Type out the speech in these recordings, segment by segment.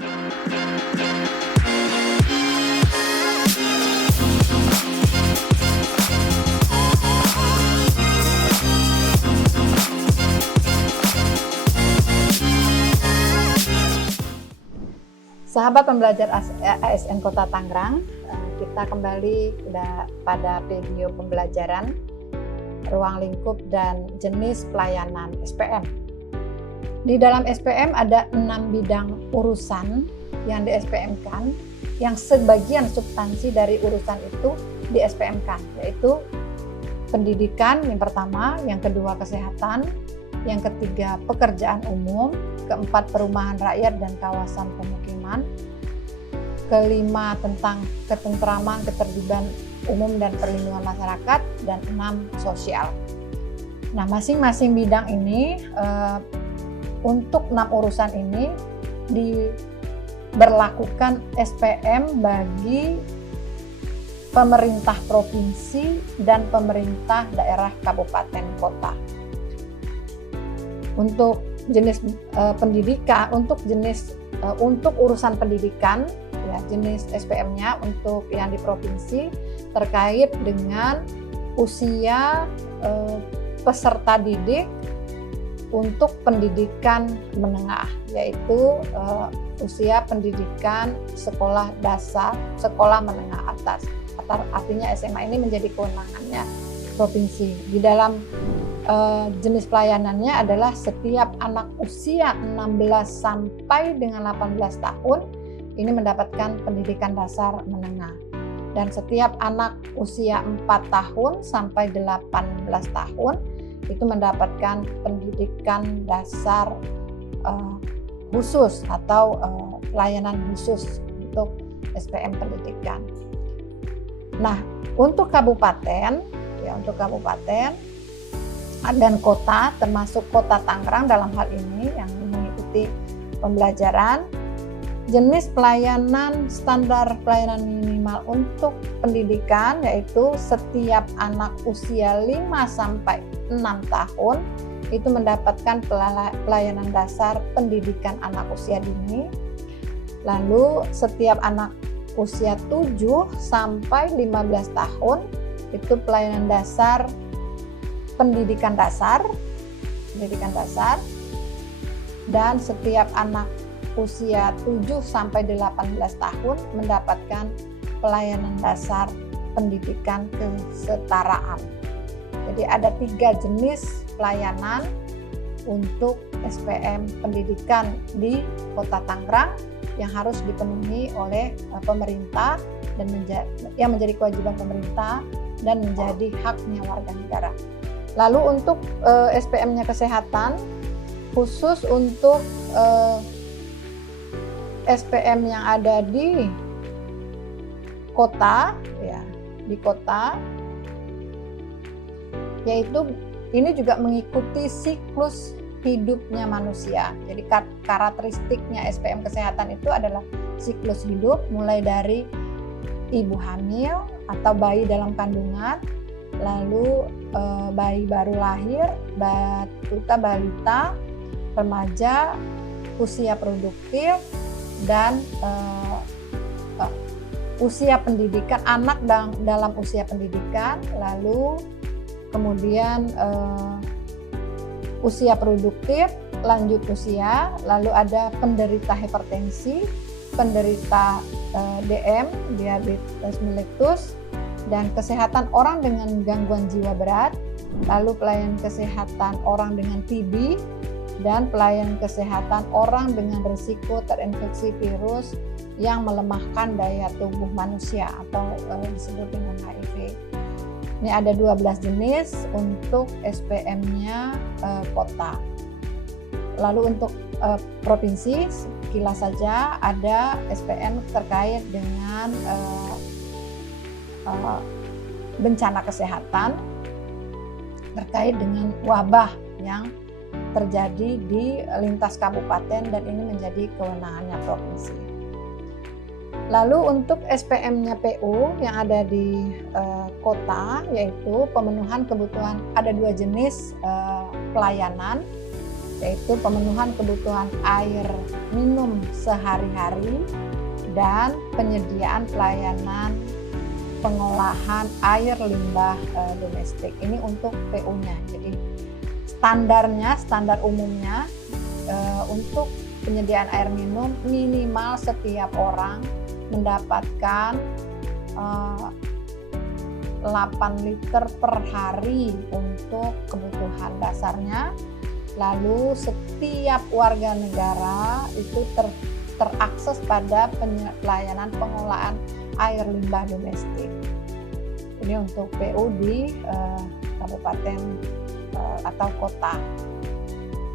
Sahabat pembelajar ASN Kota Tangerang, kita kembali pada video pembelajaran ruang lingkup dan jenis pelayanan SPM. Di dalam SPM ada 6 bidang urusan yang di SPM-kan, yang sebagian substansi dari urusan itu di SPM-kan, yaitu pendidikan yang pertama, yang kedua kesehatan, yang ketiga pekerjaan umum, keempat perumahan rakyat dan kawasan pemukiman, kelima tentang ketentraman, ketertiban umum dan perlindungan masyarakat, dan 6 sosial. Nah, masing-masing bidang ini untuk 6 urusan ini diberlakukan SPM bagi pemerintah provinsi dan pemerintah daerah kabupaten kota. Untuk jenis pendidikan, untuk urusan pendidikan, ya, jenis SPM-nya untuk yang di provinsi terkait dengan usia peserta didik untuk pendidikan menengah, yaitu usia pendidikan sekolah dasar, sekolah menengah atas. Artinya SMA ini menjadi kewenangannya provinsi. Di dalam jenis pelayanannya adalah setiap anak usia 16 sampai dengan 18 tahun ini mendapatkan pendidikan dasar menengah, dan setiap anak usia 4 tahun sampai 18 tahun itu mendapatkan pendidikan dasar khusus atau pelayanan khusus untuk SPM pendidikan. Nah, untuk kabupaten dan kota, termasuk Kota Tangerang dalam hal ini yang mengikuti pembelajaran, jenis pelayanan standar pelayanan minimal untuk pendidikan yaitu setiap anak usia 5 sampai 6 tahun itu mendapatkan pelayanan dasar pendidikan anak usia dini. Lalu setiap anak usia 7 sampai 15 tahun itu pelayanan dasar pendidikan dasar, dan setiap anak usia 7 sampai 18 tahun mendapatkan pelayanan dasar pendidikan kesetaraan. Jadi ada 3 jenis pelayanan untuk SPM pendidikan di Kota Tangerang yang harus dipenuhi oleh pemerintah dan yang menjadi kewajiban pemerintah dan menjadi haknya warga negara. Lalu untuk SPM-nya kesehatan, khusus untuk SPM yang ada di kota, ya, di kota, yaitu ini juga mengikuti siklus hidupnya manusia. Jadi karakteristiknya SPM kesehatan itu adalah siklus hidup, mulai dari ibu hamil atau bayi dalam kandungan, lalu bayi baru lahir, balita, remaja, usia produktif, dan usia pendidikan, anak dalam usia pendidikan, lalu kemudian usia produktif, lanjut usia, lalu ada penderita hipertensi, penderita DM, diabetes mellitus, dan kesehatan orang dengan gangguan jiwa berat, lalu pelayanan kesehatan orang dengan TB, dan pelayanan kesehatan orang dengan risiko terinfeksi virus yang melemahkan daya tubuh manusia atau disebut dengan HIV. Ini ada 12 jenis untuk SPM-nya kota. Lalu untuk provinsi, sekilas saja ada SPM terkait dengan bencana kesehatan terkait dengan wabah yang terjadi di lintas kabupaten, dan ini menjadi kewenangannya provinsi. Lalu untuk SPM-nya PU yang ada di kota, yaitu pemenuhan kebutuhan, ada 2 jenis pelayanan. yaitu pemenuhan kebutuhan air minum sehari-hari dan penyediaan pelayanan pengolahan air limbah domestik. Ini untuk PU-nya. Jadi standar umumnya untuk penyediaan air minum minimal setiap orang mendapatkan 8 liter per hari untuk kebutuhan dasarnya. Lalu setiap warga negara itu terakses pada pelayanan pengolahan air limbah domestik. Ini untuk PU di kabupaten atau kota.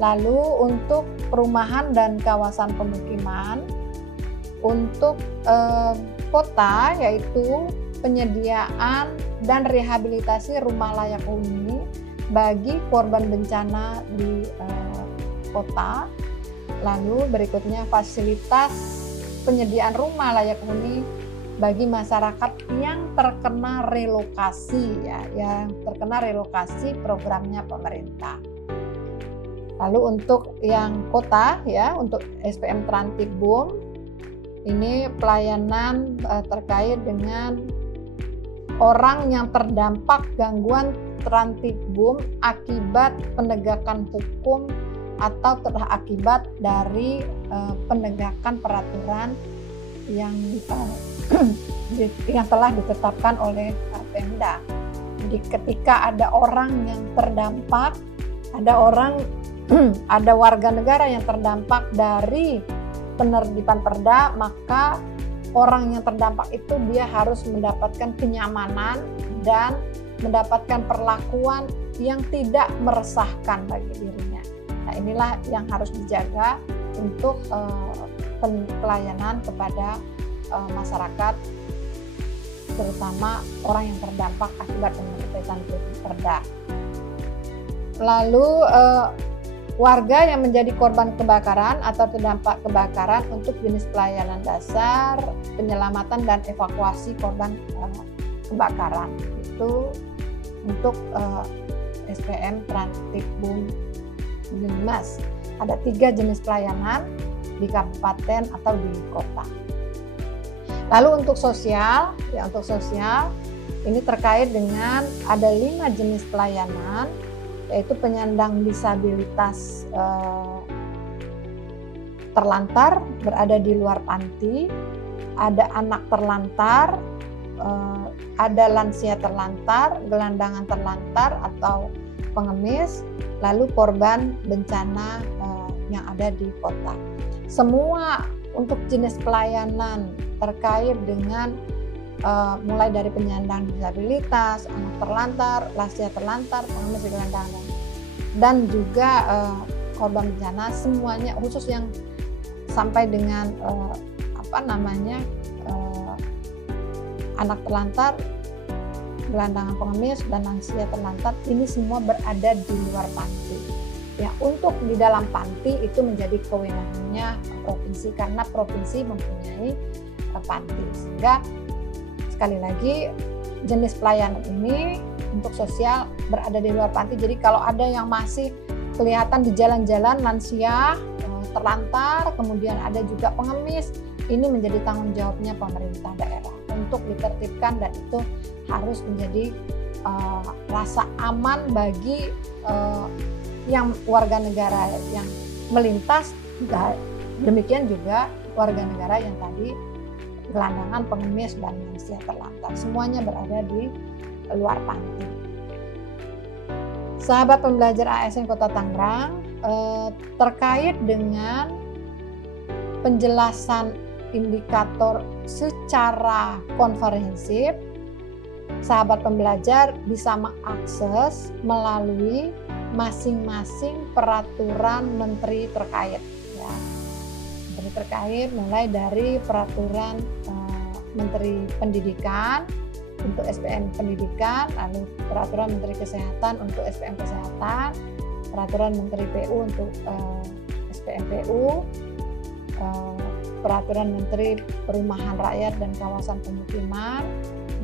Lalu untuk perumahan dan kawasan pemukiman, untuk kota yaitu penyediaan dan rehabilitasi rumah layak huni bagi korban bencana di kota. Lalu berikutnya fasilitas penyediaan rumah layak huni bagi masyarakat yang terkena relokasi yang terkena relokasi programnya pemerintah. Lalu untuk yang kota untuk SPM Trantibum ini pelayanan terkait dengan orang yang terdampak gangguan Trantibum akibat penegakan hukum atau akibat dari penegakan peraturan yang telah ditetapkan oleh Pemda. Jadi ketika ada orang yang terdampak, ada warga negara yang terdampak dari penerbitan perda, maka orang yang terdampak itu dia harus mendapatkan kenyamanan dan mendapatkan perlakuan yang tidak meresahkan bagi dirinya. Nah, inilah yang harus dijaga untuk pelayanan kepada masyarakat, terutama orang yang terdampak akibat penerbitan perda. Lalu warga yang menjadi korban kebakaran atau terdampak kebakaran untuk jenis pelayanan dasar, penyelamatan dan evakuasi korban kebakaran itu untuk SPM Trantibum Mas. Ada 3 jenis pelayanan di kabupaten atau di kota. Lalu untuk sosial, ini terkait dengan ada 5 jenis pelayanan, yaitu penyandang disabilitas terlantar berada di luar panti, ada anak terlantar, ada lansia terlantar, gelandangan terlantar atau pengemis, lalu korban bencana yang ada di kota. Semua untuk jenis pelayanan terkait dengan mulai dari penyandang disabilitas, anak terlantar, lansia terlantar, pengemis gelandangan, dan juga korban bencana, semuanya khusus yang sampai dengan anak terlantar, gelandangan pengemis, dan lansia terlantar, ini semua berada di luar panti. Ya, untuk di dalam panti itu menjadi kewenangannya provinsi karena provinsi mempunyai panti. Sehingga sekali lagi jenis pelayanan ini untuk sosial berada di luar panti. Jadi kalau ada yang masih kelihatan di jalan-jalan lansia, terlantar, kemudian ada juga pengemis, ini menjadi tanggung jawabnya pemerintah daerah untuk ditertibkan, dan itu harus menjadi rasa aman bagi yang warga negara yang melintas, demikian juga warga negara yang tadi gelandangan, pengemis, dan lansia terlantar, semuanya berada di luar panti. Sahabat pembelajar ASN Kota Tangerang, terkait dengan penjelasan indikator secara komprehensif, sahabat pembelajar bisa mengakses melalui masing-masing peraturan menteri terkait. Ya. Menteri terkait mulai dari peraturan Menteri Pendidikan untuk SPM Pendidikan, lalu peraturan Menteri Kesehatan untuk SPM Kesehatan, peraturan Menteri PU untuk SPM PU, peraturan Menteri Perumahan Rakyat dan Kawasan Pemukiman,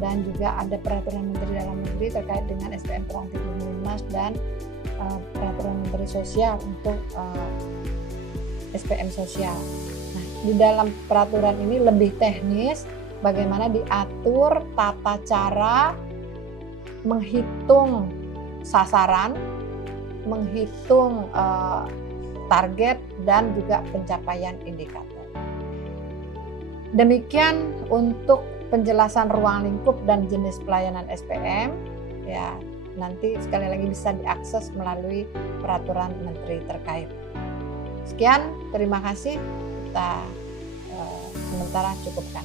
dan juga ada peraturan Menteri Dalam Negeri terkait dengan SPM Peranti Pelumas dan peraturan Menteri Sosial untuk SPM sosial. Nah, di dalam peraturan ini lebih teknis bagaimana diatur tata cara menghitung sasaran, menghitung target dan juga pencapaian indikator. Demikian untuk penjelasan ruang lingkup dan jenis pelayanan SPM. Ya, nanti sekali lagi bisa diakses melalui peraturan menteri terkait. Sekian, terima kasih. Kita sementara cukupkan.